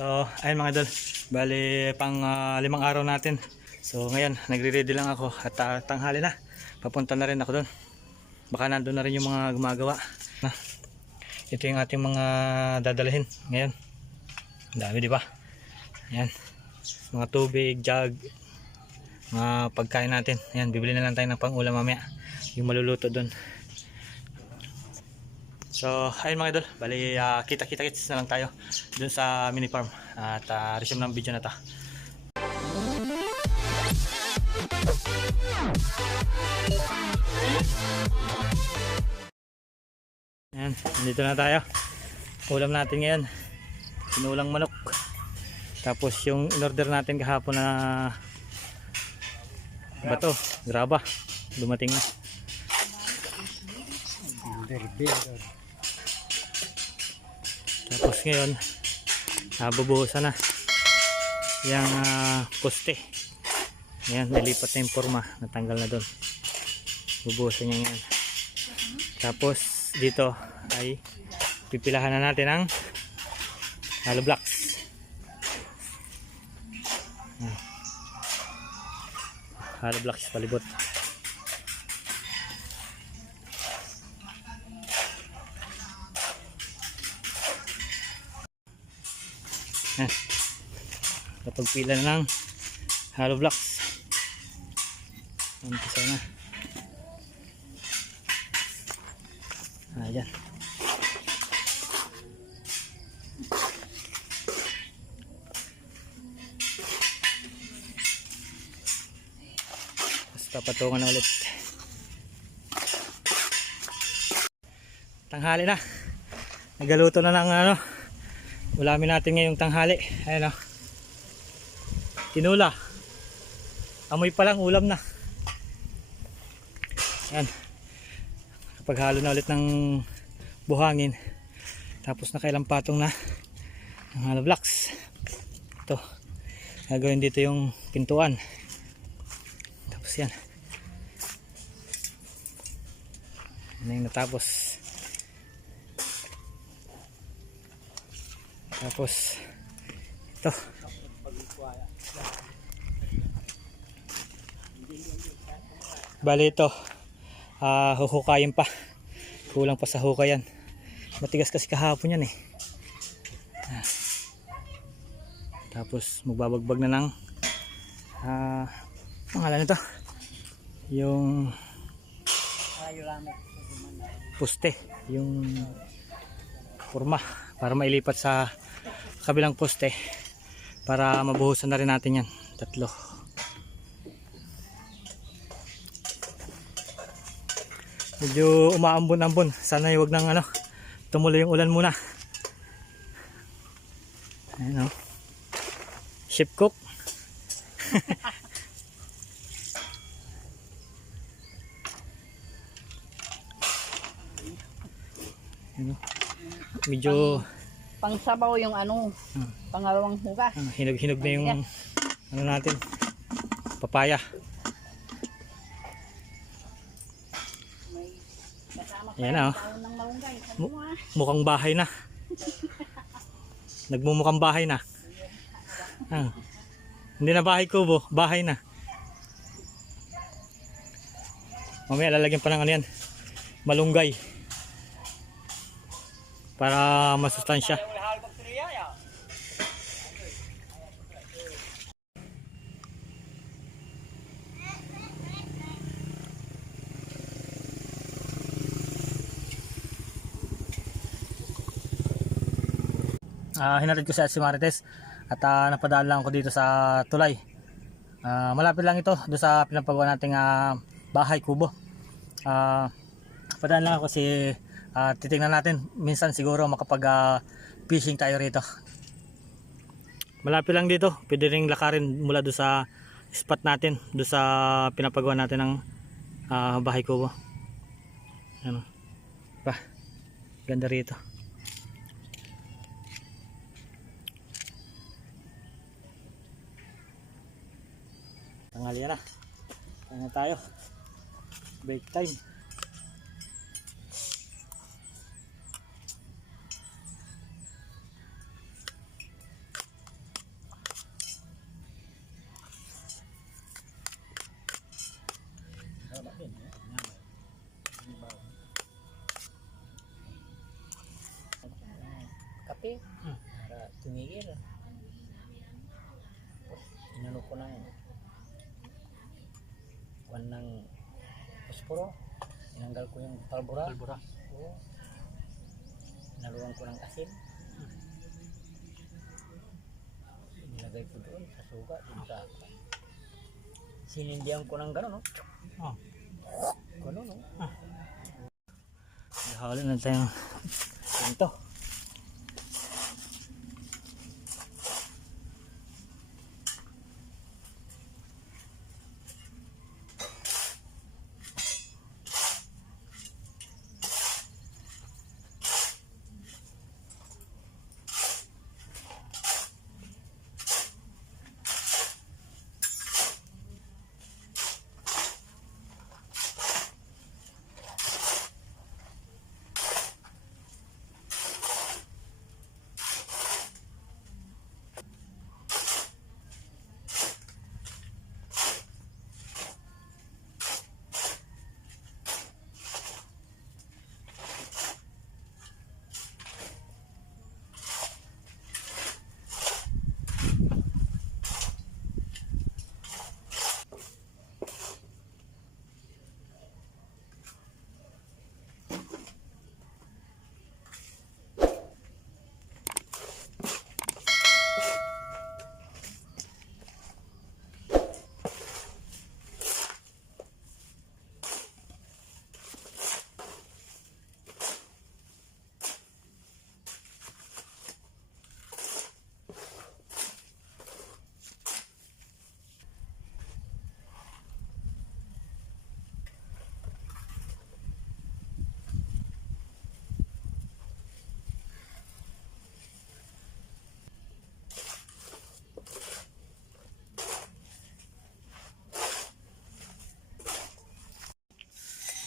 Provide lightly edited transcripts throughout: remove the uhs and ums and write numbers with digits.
So, ayun mga idol. Bali, pang 5 araw natin. So, ngayon, nagre-ready lang ako at tanghali na. Papunta na rin ako doon. Baka nandun na rin yung mga gumagawa. Na, ito yung ating mga dadalhin ngayon. Ang dami, di ba? Ayan. Mga tubig, jug, mga pagkain natin. Ayan, bibili na lang tayo ng pang-ulam mamaya. Yung maluluto doon. So, ayun mga idol, bali kita-kits na lang tayo dun sa mini farm at resume ng video na ta. Ayan, nandito na tayo. Ulam natin ngayon, sinulang manok. Tapos yung in-order natin kahapon na bato, graba, dumating na. Tapos ngayon bubuhusan na yung poste. Ayan, nilipat na yung forma, natanggal na doon. Bubuhusan niya ngayon. Tapos dito ay pipilahan na natin ang hollow blocks. Hollow blocks palibot. Kapag pila na ng hollow blocks, umpisa na. Ayan. Basta patungan na ulit. Tanghali na. Nagaluto na ng ulamin natin ngayong tanghali. Ayan o. Tinula. Amoy pa lang ulam na. Ayan. Kapag halo na ulit ng buhangin. Tapos nakailang patong na ng hollow blocks. Ito. Gagawin dito yung pintuan. Tapos yan. Yan yung natapos. Tapos ito. Bali ito huhukayin pa, kulang pa sa hukayan, matigas kasi kahapon yan tapos magbabagbag na ng pangalan nito, yung poste, yung forma para mailipat sa kabilang poste para mabuhusan na rin natin yan, tatlo. Medyo umaambon-ambon. Sana huwag nang tumuloy yung ulan muna. Ayan o. Ship cook. Medyo pangsabaw yung pangalawang hugas. Hinog-hinog na yung natin. Papaya. Ayan o. Mukhang bahay na. Nagmumukhang bahay na. Hindi na bahay kubo, bahay na. Mamaya lalagyan pa ng yan, malunggay. Para masustansya. Hinatid ko si Ate Marites at napadaan lang ako dito sa tulay. Malapit lang ito doon sa pinapagawa nating bahay kubo. Padaan lang ako kasi titingnan natin, minsan siguro makapag fishing tayo rito. Malapit lang dito, pwede ring lakarin mula doon sa spot natin, doon sa pinapagawa natin ng bahay kubo. Ano pa, ganda rito. Tanghali na. Kaya na tayo. Break time. tumigil. Inano ko ng kuwan ng posporo. Inanggal ko yung palbura. Oo. Naluwan ko ng asin. Nilagay ko doon sa suga, doon sa sinindihan ko ng gano'n, no? Oh. Gano'n, no? Hawalin na tayong pinto.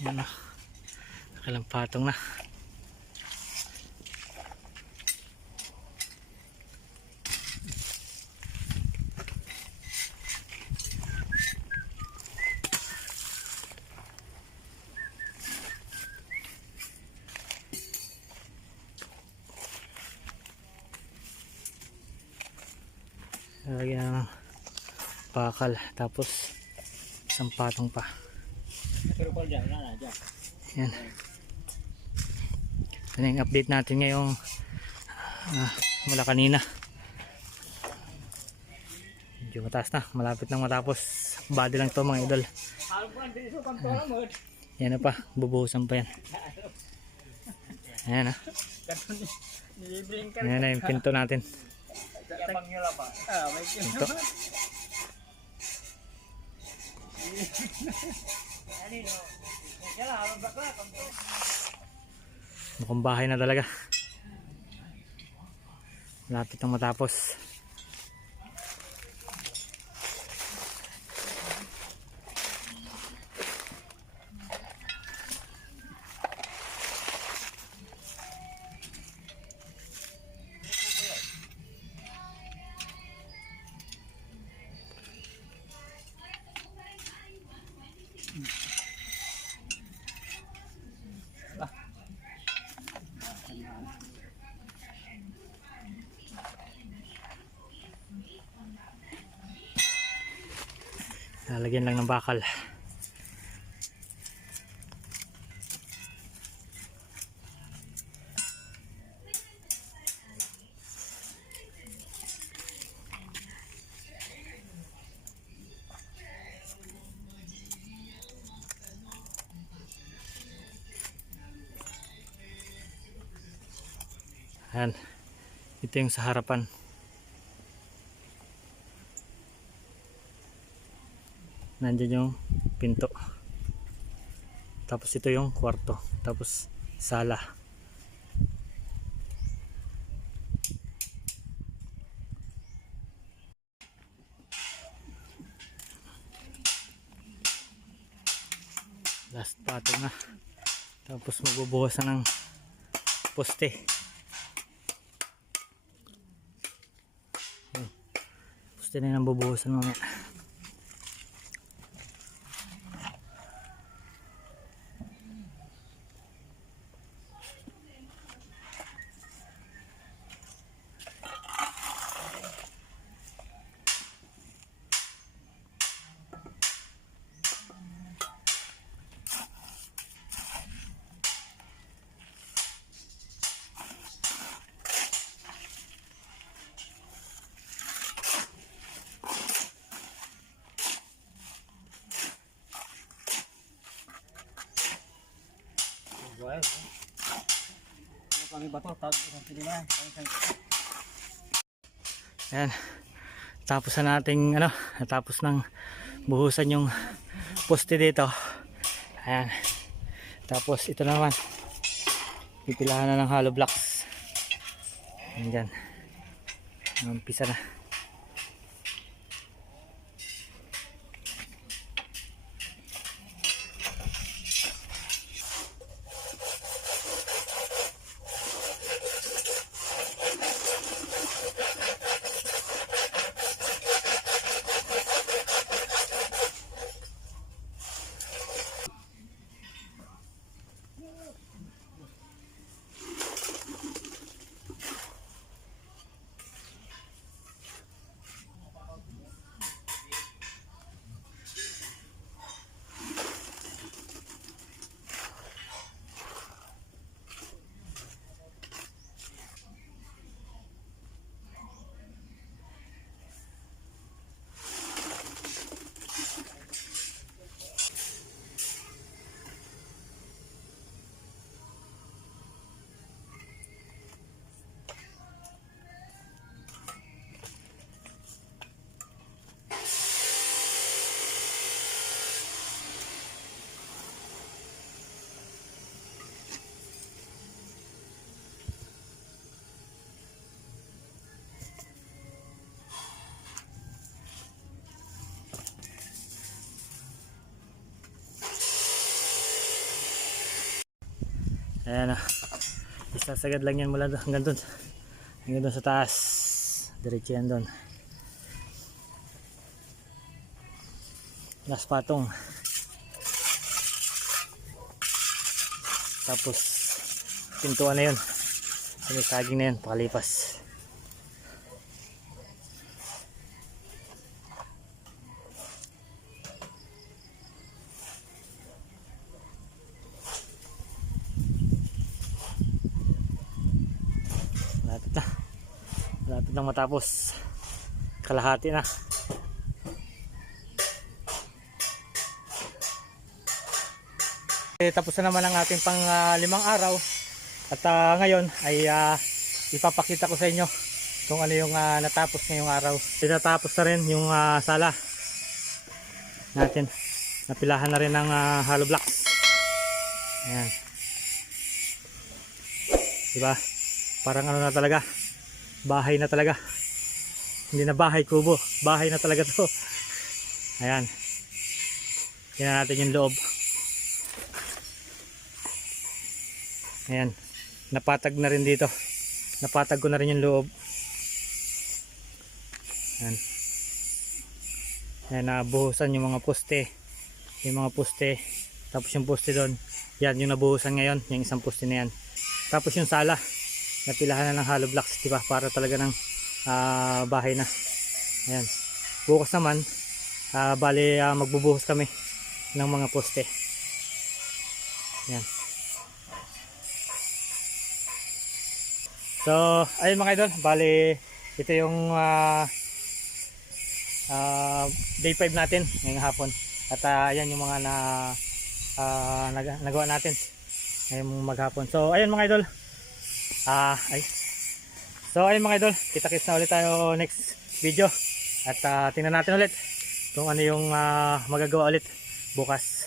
Yan na. Nakalang patong na. Lagyan na ng bakal. Tapos isang patong pa. Pero pala dyan, wala na dyan. Yan. Yan yung update natin ngayong mula kanina. Medyo mataas na. Malapit nang matapos. Body lang to mga idol. Yan na pa. Bubuhusan pa yan. Ayan na. Ayan na yung pinto natin. Pinto. Mukhang bahay na talaga. Malapit nang matapos. Lalagyan lang ng bakal. Ayan. Ito yung sa harapan. Nandyan yung pinto. Tapos ito yung kwarto. Tapos sala. Last patong na. Tapos magbubuhos na ng poste. Poste na yung bubuhusan mamaya. kami bato, tawag isang sinima. Ayan. Tapos na nating ano, natapos ng buhusan yung poste dito. Ayan. Tapos ito naman. Pipilahan na ng hollow blocks. Ayan dyan. Umpisa na. Ayan na. Isasagad lang yan mula hanggang dun. Hanggang dun sa taas. Diretso yan dun. Last patong. Tapos pintuan na yun. May saging na yun. Pakalipas. Malapit nang matapos. Kalahati na. Tapos na naman ang ating pang 5 araw. At ngayon ay ipapakita ko sa inyo kung ano yung natapos ngayong araw. Tinatapos na rin yung sala natin. Napilahan na rin ng hollow blocks. Ayan. Diba? Parang ano na talaga. Bahay na talaga. Hindi na bahay kubo. Bahay na talaga to. Ayan. Tingnan natin yung loob. Ayan. Napatag na rin dito. Napatag ko na rin yung loob. Ayan. Ayan, nabuhusan yung mga poste. Yung mga poste. Tapos yung poste doon. Yan, yung nabuhusan ngayon. Yung isang poste na yan. Tapos yung sala. Napilahan na ng hollow blocks, diba? Para talaga ng bahay na. Ayan. Bukas naman, bali magbubuhos kami ng mga poste. Ayan. So, ayun mga idol, bali ito yung day 5 natin ngayong hapon. At ayan yung mga nagawa natin ngayong maghapon. So, ayun mga idol. So ayun mga idol, kita-kits na ulit tayo next video. At tingnan natin ulit kung ano yung magagawa ulit bukas.